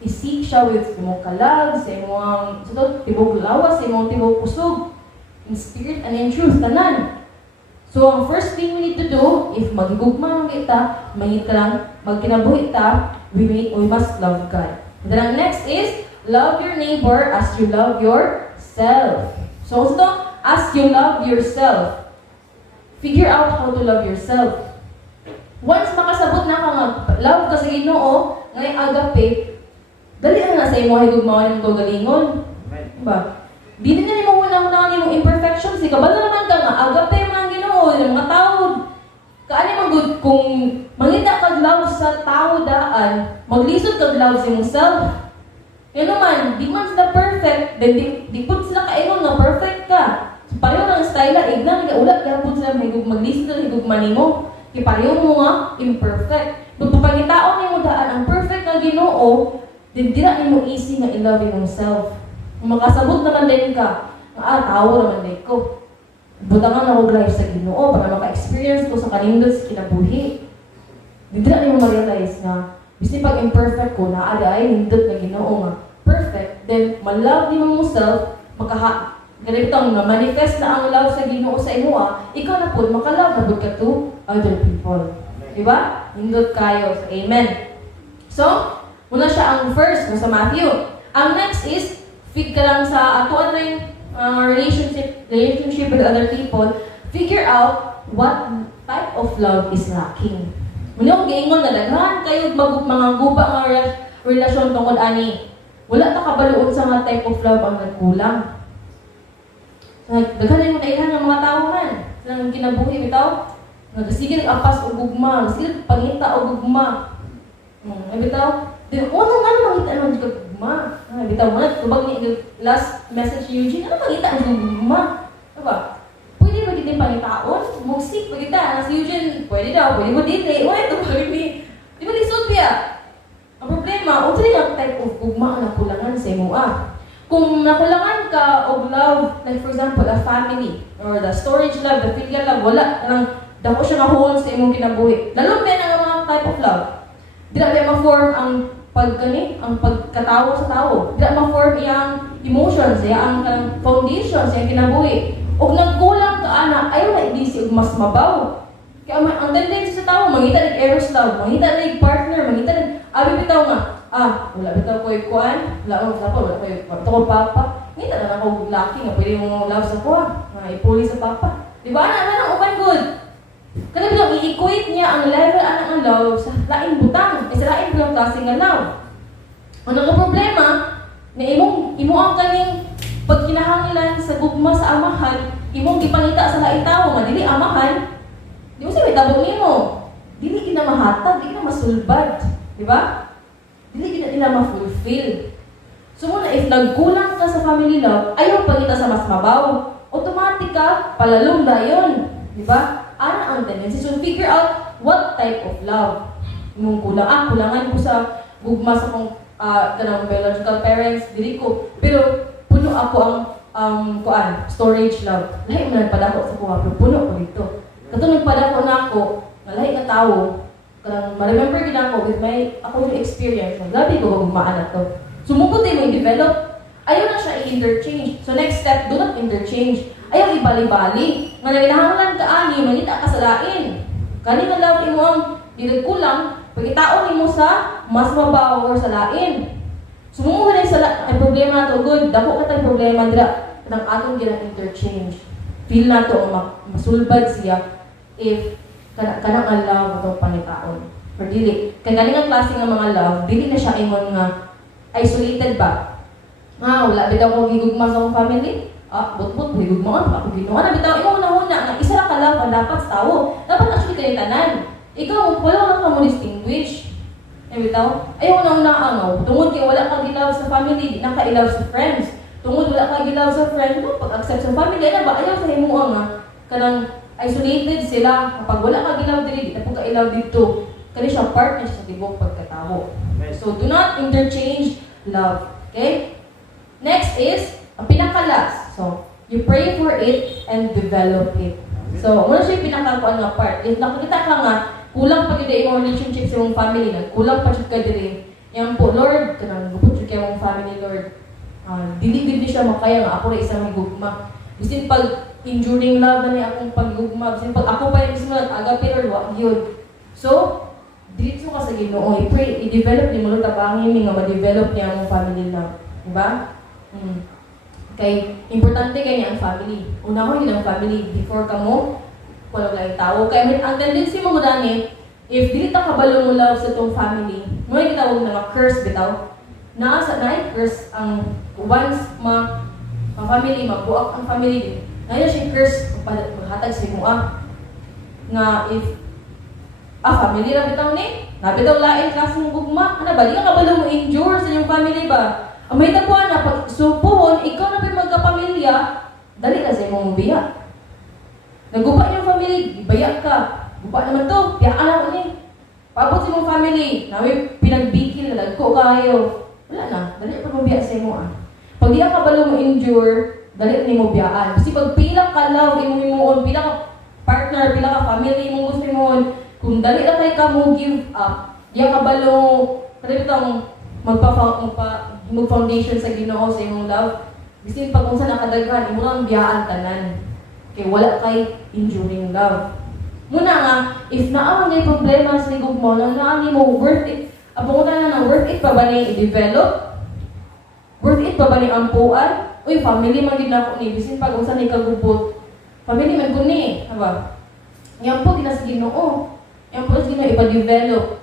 Isik siya with imong kalag, sa imong tibok lawas, sa imong tibok kusog, in spirit and in truth, tanan. So, ang first thing we need to do, if magigugma ng kita, magkinabuhi ta, we must love God. And then ang next is, love your neighbor as you love yourself. So, as you love yourself, figure out how to love yourself. Once makasabot na ka nga, love ka sa Ginoo, ngay agape, dali na sa imo higugmaon ng kagalingon. Diba? Dili na nimo una nimo imperfections, kabalo naman ka nga agape man Ginoo, ng mga tao. Kaani man gud kung mangita kag love sa tao daan, maglisod kag love sa imong self. Yan naman, di man sila perfect, then di pud sila kaingon nga perfect ka. So, pareho lang style ignan nga ulat kaya pud sila maglisod kag higugma nimo. Kay pareho mo nga imperfect. Kung papangitaon nimo daan ang perfect nga Ginoo, then dira nimo easy nga i-love imong self. Kung makasabot naman din ka, tao naman din ko. Butangan ako life sa Ginoo para maka-experience ko sa kanindot sa kinabuhi. Hindi na niyo ma-realize na, bisni pag imperfect ko, naada ay nindot na Ginoo nga perfect, then ma-love niyo mo self, ganitong na manifest na ang love sa Ginoo sa imo, ikaw na po, maka-love na po ka to other people. Diba? Nindot kayo. So, amen. So, muna siya ang first sa Matthew. Ang next is, fit ka lang sa atuan na yung relationship with other people, figure out what type of love is lacking. Muna yung giingon na daghan kayo mga guba nga relasyon tungkol ani. Wala ta kabaluon sa mga type of love ang nagkulang. Daghan mo na ilan ng mga tao man. Silang kinabuhi bitaw. Sige nag-apas o gugma. Sige pangita o gugma. Bitaw. Ano makita naman yung gugma? Bitaw mo na, tubag niya last message ni Eugene, ano makita ang gugma? Diba? Pwede ba kita yung pangitaon? Mugsik pa kita. Si Eugene, pwede daw, pwede mo dito. Wala ito, pwede. Di ba lisod biya? Ang problema, unsa yung type of gugma ang nakulangan sa imo Kung nakulangan ka of love, like for example, a family, or the storage love, the filial love, wala lang, dako siya nga whole sa imong kinabuhi. Lalo ba ang mga type of love? Di na ma-form ang pagkatawo sa tao. Di na ma-form iyang emotions, iyang foundations, iyang kinabuhi. O nagkulang ka, ayaw na i-busy o mas mabaw. Kaya ang tendency sa tao, mangita nag-eros love, mangita nag-partner, mangita abi bitaw nga, wala bitaw ko ikuan, wala ko papa, ngita na ako laki nga pwede mong love sa kuha, ipuli sa papa. Di ba? Ano, open good. Kada bitaw i-equate niya ang level ana ng love sa laing butang, sa laing butang klase nga love. Ano nga problema na imo ang kaning pagkinahanglan sa gugma sa amahan, imong gipangita sa laing tawo nga dili amahan, di mo sabi tabong nimo. Dili gina mahatag, dili na masulbad, di ba? Dili gina nila ma-fulfill. So muna, if nagkulang ka sa family love, ayaw pangita sa mas mabaw. Automatic ka, palalong dayon. Di ba? Ana ang tendency. So figure out what type of love. Nung kulang, kulangan ko sa gugma sa kong kanang biological parents, dili ko. Pero puno ako ang storage love. Lahi mo nagpadako sa kuha, pero puno ko dito. Kato nagpadako na ako, na lahi na tao, kanang ma-remember din ako with my experience. Grabe ko gugmaan na to. Sumukot mo i-develop. Ayaw na siya i-interchange. So next step, do not interchange. Ayaw ibali-bali. Nga naginahanglan ka ani, manita ka sa lain. Kani nga love imo ang kulang, pagkitaon nimo sa mas mabaw or sa lain. Sumungo na sa problema to good. Dako ka tayong problema dira. Kanang atong gina-interchange. Feel na to masulbad siya if kanang ang love atong panitaon. Or dili. Kaya galing ang klase nga mga love, dili na siya imon nga isolated ba? Wala bitaw ko gigugma sa akong family. But gigugma ako ginawa na bitaw imo una nga isa ra ka lang dapat sa tawo. Dapat actually kay tanan. Ikaw wala ka mo distinguish. Bitaw ayaw na angaw. Tungod kay wala ka gilaw sa family, di na ka ilaw sa friends. Tungod wala ka gilaw sa friends, pag-accept sa family na ba ayaw sa himo nga kanang isolated sila. Kapag wala ka gilaw diri, di na ka ilaw dito. Kani siya part na siya sa tibok pagkatao. So, do not interchange love. Okay? Next is, ang pinaka-last. So, you pray for it and develop it. So, muna siya yung pinaka-kuan nga part. If nakikita ka nga, kulang pa gid yung relationship sa mong family, kulang pa siya ka diri. Yan po, Lord, kanang gupot siya kayo mong family, Lord. Dili siya makaya nga, ako na isang higugma. Bisin pag enduring love na niya akong paggugma. Bisin pag ako pa yung mismo, agape, Lord, wag yun. So, dito ka sa Ginoo, i-pray, i-develop ni mo tabangin nga ma-develop niya ang family love. Diba? Kay importante kay niya ang family. Una ko yun ang family before ka mo wala lang tao. Kaya ang tendency mo gani, if dili ta kabalo mo love sa tong family, mo yung tawag na curse bitaw. Naasa na curse ang once family mabuak ang family. Ngayon siya curse maghatag sa imo nga if family na bitaw ni. Nabitaw lain kasi mong gugma. Ano ba? Di ka kabalo mo endure sa iyong family ba? Ang may tapuan na pag supuhon, ikaw na pa magkapamilya, dali ka sa imong biya. Nagupa niyong family, ibaya ka. Gupa naman to, biyaan ako ni. Paabot sa imong family, namin pinagbikil, nalagko kayo. Wala na, dali pa mong biya sa imo Pag di ka kabalo mo endure, dali ni mo biyaan. Kasi pag pila ka love, imong pila ka partner, pila ka family, imong gusto mo, kung dali na kayo ka mo give up, diya kabalo, kasi itong mag-foundation sa Ginoo sa imong love, bisin pag kung saan nakadaghan, imo lang biyaan tanan. Kaya wala kay enduring love. Muna nga, if naaman niya problema sa ligog mo, naan mo worth it, apungutan na worth it pa ba niya i-develop? Worth it pa ba niya ampuan? Uy, family man din ako ni, bisin pag kung saan ikagubot, family man ko ni, haba? Yan po, ginas Ginoo. Yan po, Ginoo, ipa-develop.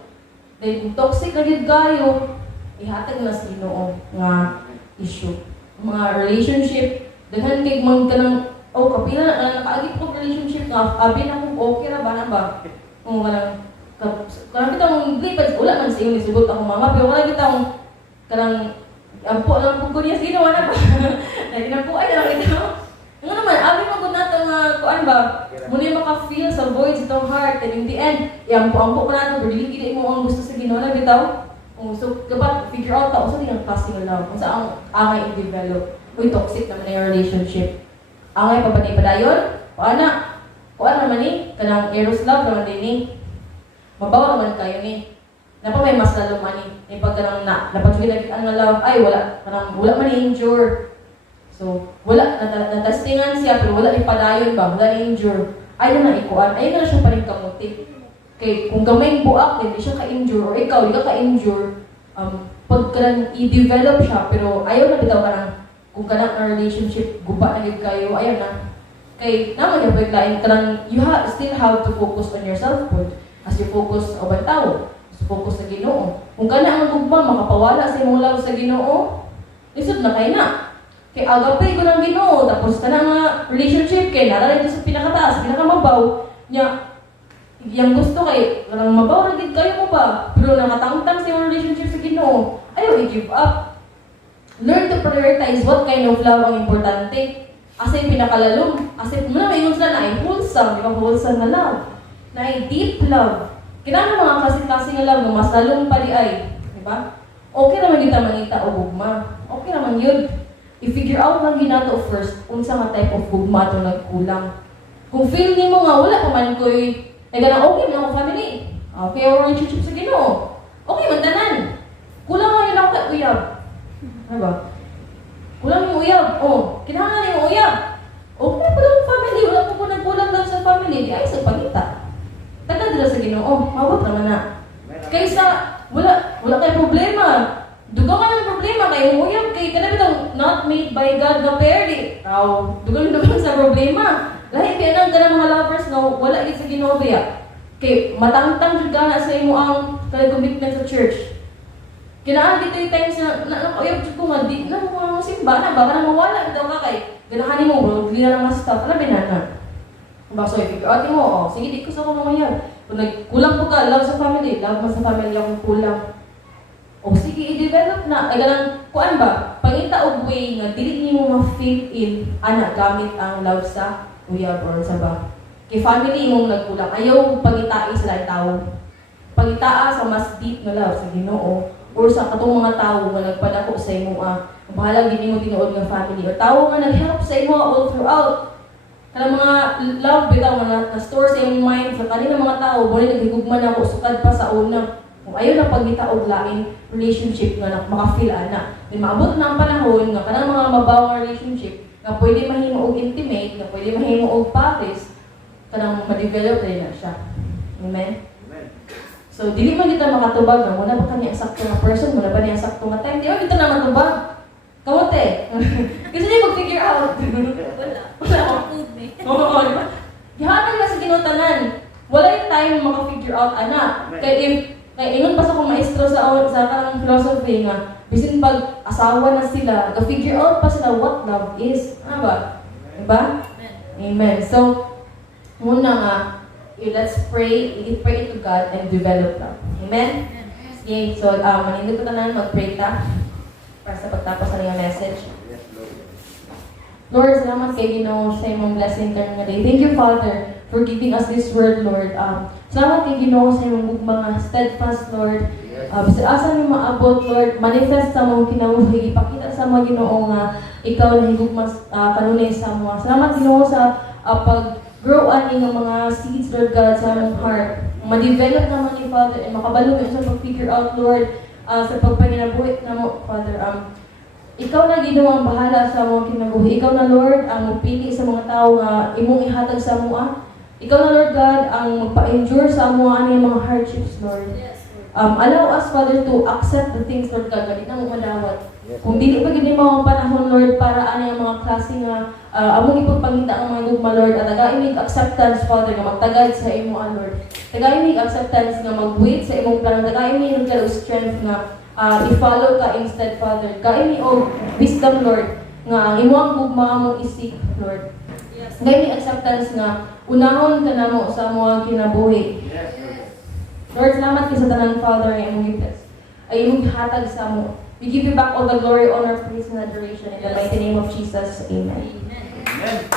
Dahil kung toxic na din kayo, ihatag na sa Ginoo nga issue. Mga relationship, daghan kay man ka ng, kapila na, nakaagip ko relationship nga, abi na kung okay na ba na ba? Kung kanang kitang, wala man sa iyo, nisugot ako mama, pero wala kitang, ampo lang po ko niya, sino na ba? Naginampo, ay, lang ito. Ano naman, abi mo ko na itong, kuan ba? Muna yung maka-feel sa void sa itong heart, and in the end, ampo ko na ito, pero dili mo ang gusto sa Ginoo na bitaw. So, dapat figure out ka, usa din ang klaseng love, kung saan ang angay i-develop. Uy, toxic naman na yung relationship. Angay pa ba na ipadayon? Kuan naman ni, kanang eros love naman din ni. Mabawa naman kayo ni. Napa may mas lalo man ni. Yung pagkanang napagsulit na kita ng love, ay wala man i-endure. So, wala, natastingan siya, pero wala ipadayon ba? Wala na-endure. Ayaw na ikuan, ayaw na siya pa rin kamutik. Okay, kung gamay buak, hindi siya ka-endure, or ikaw, hindi ka ka-endure, pag ka i-develop siya, pero ayaw na bitaw ka ng, kung ka ng relationship, guba na gid kayo, ayaw na. Kay naman yung paglain kanang still have to focus on yourself po. As you focus sa ubang tao, as you focus sa Ginoo. Kung kana ang gugma makapawala sa imong love sa Ginoo, lisod na kay na. Kay agape ko ng Ginoo tapos kana nga relationship kay nara dito sa pinakataas, pinakamabaw nya yang gusto kay kanang mabaw ra gid kayo mo ba pero nakatangtang sa imong relationship sa Ginoo, ayaw i-give up. Learn to prioritize what kind of love ang importante. Asa yung pinakalalong, asa mo na may sila na ay wholesome, di ba wholesome na love? Na ay deep love. Kailangan mga klase-klase nga love, mas lalong pali ay, di ba? Okay naman kita mangita o gugma. Okay naman yun. I-figure out lang ginato first kung sa nga type of gugma ito nagkulang. Kung feel ni mo nga, wala pa man ko'y, ganang okay man ako family. Okay, ang relationship sa Ginoo. Okay man tanan. Kulang mo yun ako uyab. Ano ba? Kulang yung uyab. Oh, kinahanglan yung uyab. Okay pa lang family. Wala pa po nagkulang lang sa family. Di ay sa pagita. Tagal nila sa Ginoo. Mabot naman na. Kaysa, wala kay problema. Dugang ka ng problema kay uyab kay kana bitaw not made by God na pair di. Dugang sa problema. Lahi kaya nang ganang mga lovers no, wala gid sa Ginoo biya. Kay matangtang jud kana sa imo ang commitment sa church. Kinaan dito yung times na uyab jud ko nga di na mo simba na baka na mawala bitaw ka kay ganahan mo bro, di na lang mas stuff na binana. Baso i-figure out mo, sige di ko sa ko mangyayari. Kung nagkulang po ka, love sa family, love mo sa family akong kulang. O sige, i-develop na. Ay ganang, kuan ba? Pangita og way nga, dili niyo ma-fill in, ana, gamit ang love sa uyab or sa ba. Kay family mong nagkulang, ayaw pangitain sila tao. Pangitaa sa mas deep na love sa Ginoo. Or sa katong mga tao nga nagpadako sa imo, bahala gini mo tinuod nga family. O tao nga nag-help sa imo all throughout. Kanang mga love bitaw nga na-store sa iyong mind sa kanila mga tao, muli naghigugman ako sukad pa sa una. Kung ayaw na pagita og lain relationship nga maka-feel ana. Kung maabot na ang panahon nga kanang mga mabawang relationship nga pwede mahimo og intimate, nga pwede mahimo og pares, kanang ma-develop na siya. Amen. So dili man kita makatubag nga muna ba kani sakto nga person, muna ba niya sakto nga time, di ba kita na matubag. Kamote. Kasi niya mag-figure out. Wala akong food me. Oo, di ba? Gihanan nga sa ginutanan. Wala yung time maka-figure out, ana. Kaya ingon pa sa akong maestro sa karang philosophy nga, bisin pag asawa na sila, ga-figure out pa sila what love is. Ano ba? Diba? Amen. So, muna nga, let's pray to God and develop love. Amen? Okay, so, manindot ko tanan, mag-pray ta para sa pagtapos ng iyong message. Lord, salamat kay Ginoo sa imong blessing karong day. Thank you, Father, for giving us this word, Lord. Salamat kay Ginoo sa imong mga steadfast, Lord. Sa asa ni maabot, Lord, manifest sa mong kinabuhi, ipakita sa mga Ginoo nga ikaw na higugma kanunay sa mga. Salamat Ginoo sa pag-grow ani ng mga seeds, Lord God, sa among heart. Ma-develop naman ni Father and makabalo sa pag-figure out, Lord, sa pagpanginabuhi na mo, Father. Ikaw na Ginoo ang bahala sa mga kinabuhi. Ikaw na, Lord, ang magpili sa mga tao nga imong ihatag sa mua. Ikaw na, Lord God, ang magpa-endure sa mua ani mga hardships, Lord. Allow us, Father, to accept the things, Lord God, na di na mo madawat. Kung dili pa gini mo ang panahon, Lord, para ani ang mga klase nga among ipagpangita ang mga gugma, Lord, at tagaimig acceptance, Father, nga magtagad sa imo, Lord. Tagaimig acceptance nga mag-wait sa imong plano. Tagaimig ng strength nga i-follow ka instead, Father. Kaini og wisdom, Lord, nga ang imong gugma among isip, Lord. Ngayon acceptance nga unahon ka namo sa mga kinabuhi. Lord, salamat kay sa tanan, Father, nga imong gibless. Ay imong hatag sa mo. We give you back all the glory, honor, praise, and adoration in the mighty name of Jesus. Amen. Amen.